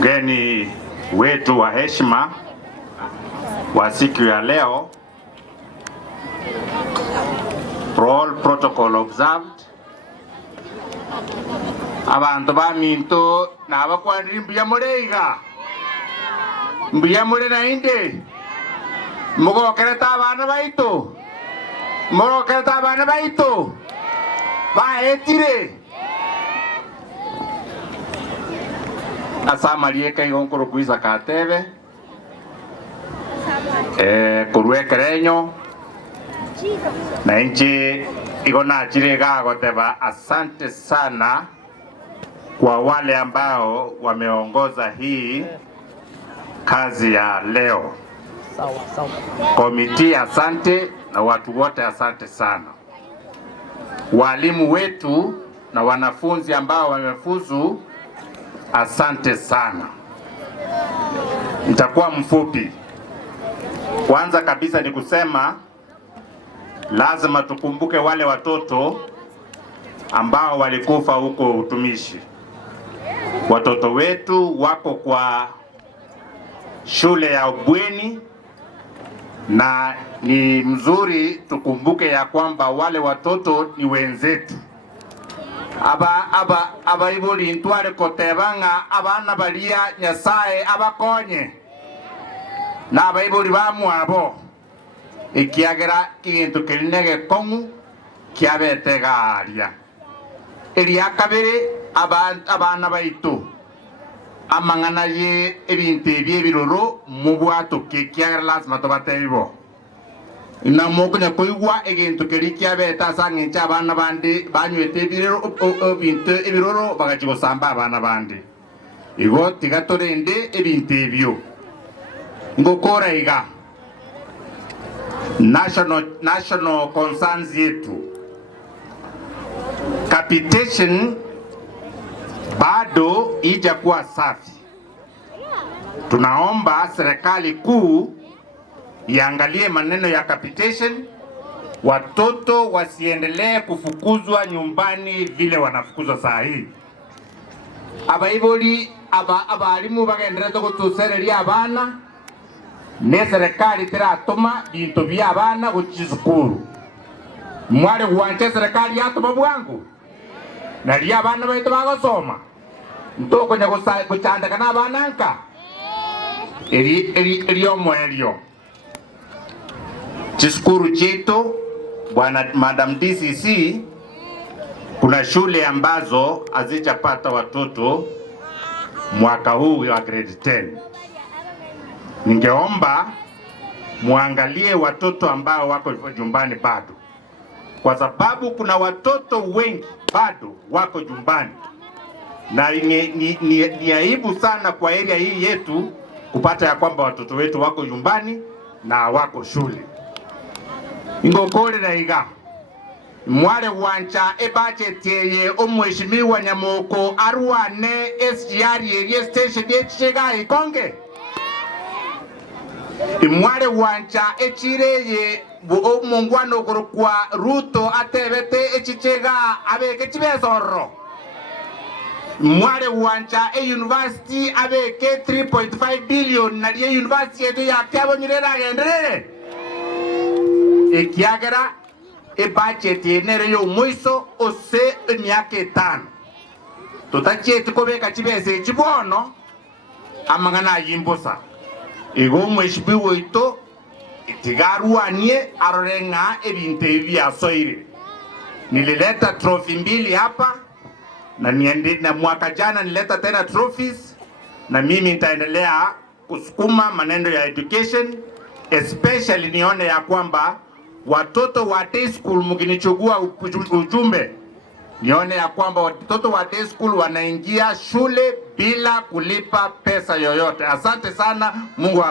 Mgeni wetu wa heshima wa siku ya leo, all protocol observed. Abantu baminto nabakwanira mbuya mureiga mbuya muri nainde mugokereta abana baitu mugokereta abana baitu baetire asamalieka igonkoro kuiza katebe kurwekerenyo na nchi igona chirega goteba asante sana kwa wale ambao wameongoza hii kazi ya leo. Komiti asante, na watu wote asante sana. Walimu wetu na wanafunzi ambao wamefuzu asante sana. Nitakuwa mfupi. Kwanza kabisa ni kusema lazima tukumbuke wale watoto ambao walikufa huko utumishi. Watoto wetu wako kwa shule ya bweni, na ni mzuri tukumbuke ya kwamba wale watoto ni wenzetu. Aba ibuli ntware kotebanga abana balia Nyasaye abakonye na aba ibuli bamwabo ikiagera kintu kirinege kongu kiabetegaria elia kabere abana baitu amangana ye ebintu ebiroro mubwato kiagera lazima tobateibo na mokunya koigwa egintu kirikia beta sangincha abana bandi banywete ebintu ebiroro bagachigosamba abana bandi igo tigatorende ebintu ebyo ngokora iga national concerns yetu. Capitation bado ijakuwa safi. Tunaomba serikali kuu iangalie maneno ya capitation, watoto wasiendelee kufukuzwa nyumbani vile wanafukuzwa saa hii. Abaiboli abalimu bagendera gutusereria abana ne serikali tiratuma bintu bya abana guchizukuru. Mwale guanche serikali yatuma bwangu na lia abana baitu bagosoma ntoko nya guchandaka na abana nka eri omwelio chiskuru chetu bwana Madam DCC. Kuna shule ambazo hazijapata watoto mwaka huu wa grade 10. Ningeomba muangalie watoto ambao wako nyumbani bado, kwa sababu kuna watoto wengi bado wako nyumbani, na ni aibu sana kwa area hii yetu kupata ya kwamba watoto wetu wako nyumbani na wako shule. Ingokole na iga mwale wancha ebachetiye omweshimiwa Nyamoko arwane SGR area station yechiga ikonge imwale wancha echireye omungwano kwa Ruto atebete echichega abeke chibezoro mwale wancha university abeke 3.5 billion na ye university yetu ya kyabonyerera agenderere ekiagera budget yenere yo mwiso ose emyaka 5 tutachete kobeka chibese chibono amangana yimbosa ego mweshibiwo ito itigaruanie arorenga ebintu ebya soire. Nilileta trophy 2 hapa na niende na mwaka jana nileta tena trophies, na mimi nitaendelea kusukuma maneno ya education, especially nione ya kwamba watoto wa day school mkinichukua ujumbe nione ya kwamba watoto wa day school wanaingia shule bila kulipa pesa yoyote. Asante sana. Mungu